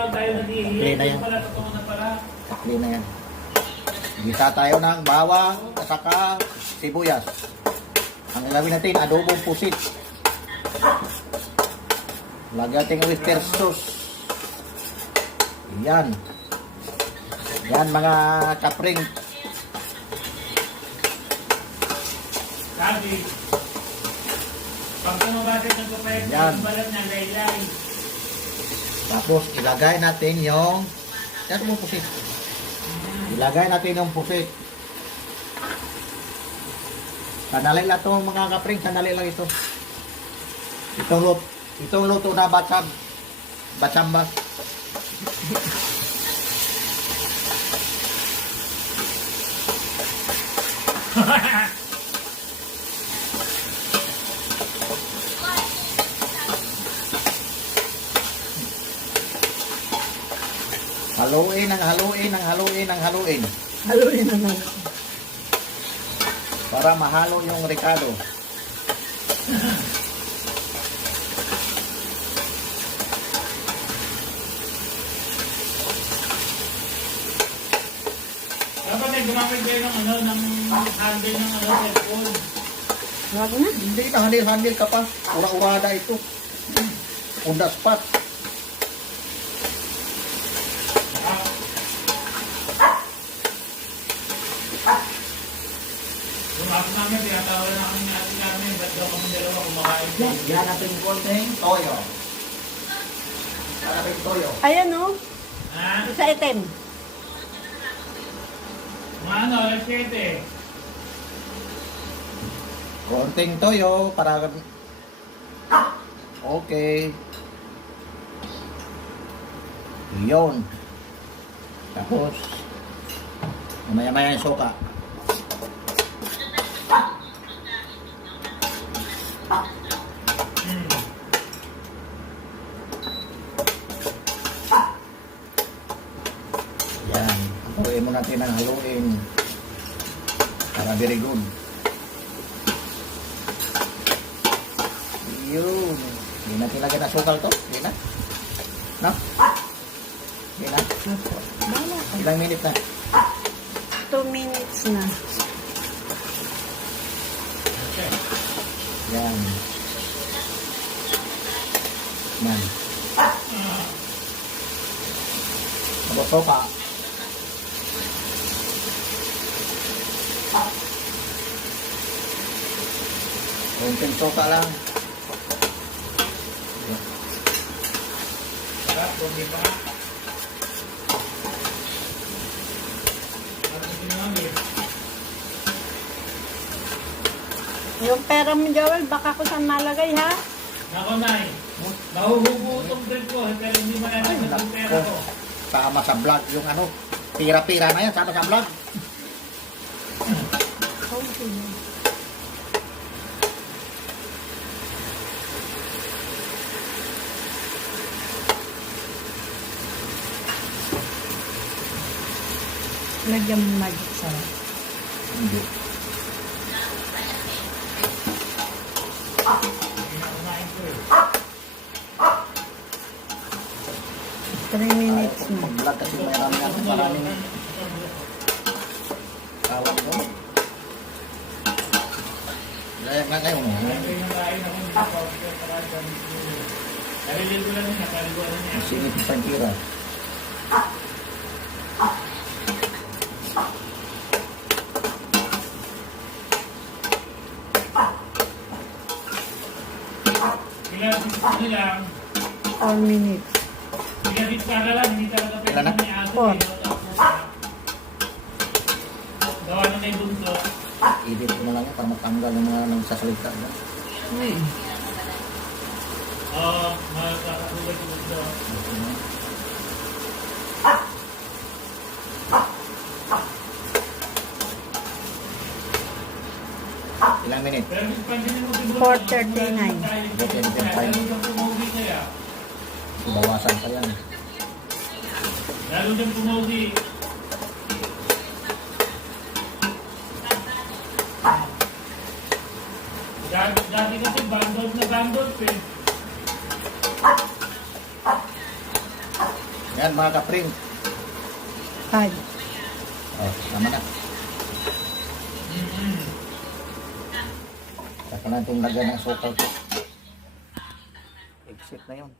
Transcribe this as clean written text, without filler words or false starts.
Kakli na yan. Kakli na yan. Gisa tayo ng bawang at saka sibuyas. Ang ilawin natin, adobong pusit. Lagyan natin oyster sauce. Yan. Yan mga kapring. Sabi, pag tumabasit ng kupay, Yan. balat na laylay. Tapos ilagay natin yung yan mo pusit. Ilagay natin yung pusit. Sandali lang ito mga kapring, sandali lang ito. Itong luto na batsamba. Haluin. Haluin na lang. Para mahalo yung ricado. Dapat ay gumamit kayo ng handle ng cellphone. Wag na. Hindi na handle ka pa. Ura-urada ito. On the spot. Gumapit namin, tinatawala na kami ni Ate Carmen, ba't daw kami dalawa kumakain? Yan natin konting toyo. Yan natin toyo. Ayan o. Ha? Isa item. Mga ano, alas 7. Konting toyo para okay. Yun. Tapos maya-maya yung soka. Yan. Haluin mo natin ang haluin. Para very good. Yun. Hindi natin lagyan na sukal to. Hindi na. No? Hindi na. Bala ka. Ilang minute na? 2 minutes na. Yan. Yan. Tapos soka. Konting soka lang. Sarap, hindi pa. Ano sinabi? Yung pera mo, Joel, baka ko saan malagay, ha? Nako, Nay. Nahuhugutong din ko, pero hindi malalaman ang pera ko. Sama sa vlog yung ano. Pira-pira na yan. Sama sa vlog. Lagyan mo magic sarap. Hindi. Pinakain ko eh. 3 minutes na. Vlog kasi maraming tawag ko. Gaya nga kayo. Kaya yung kain ako hindi pa ako para gamit ko. Nalilil ko lang yun, nakaliguan na niya. Singit yung pantira. Ano lang, 4 minutes. pinagit ka na lang, hindi talaga Ilan na? pwede ni Ato. Four. Gawa na may bunto. Edit ko na lang yan para matanggal yung mga nagsasalita. Oo, makakasulat yung bunto. Ilang minute? Pero pansinin mo siguro. 4:39. 4:39. Lalo dyan pumogi kaya. Bawasan pa yan. Lalo dyan pumogi. Dati kasi bandot na bandot eh. mga kapring. Ay. Oh, tama na. Saka na itong lagyan ng sukal. Exit na yun.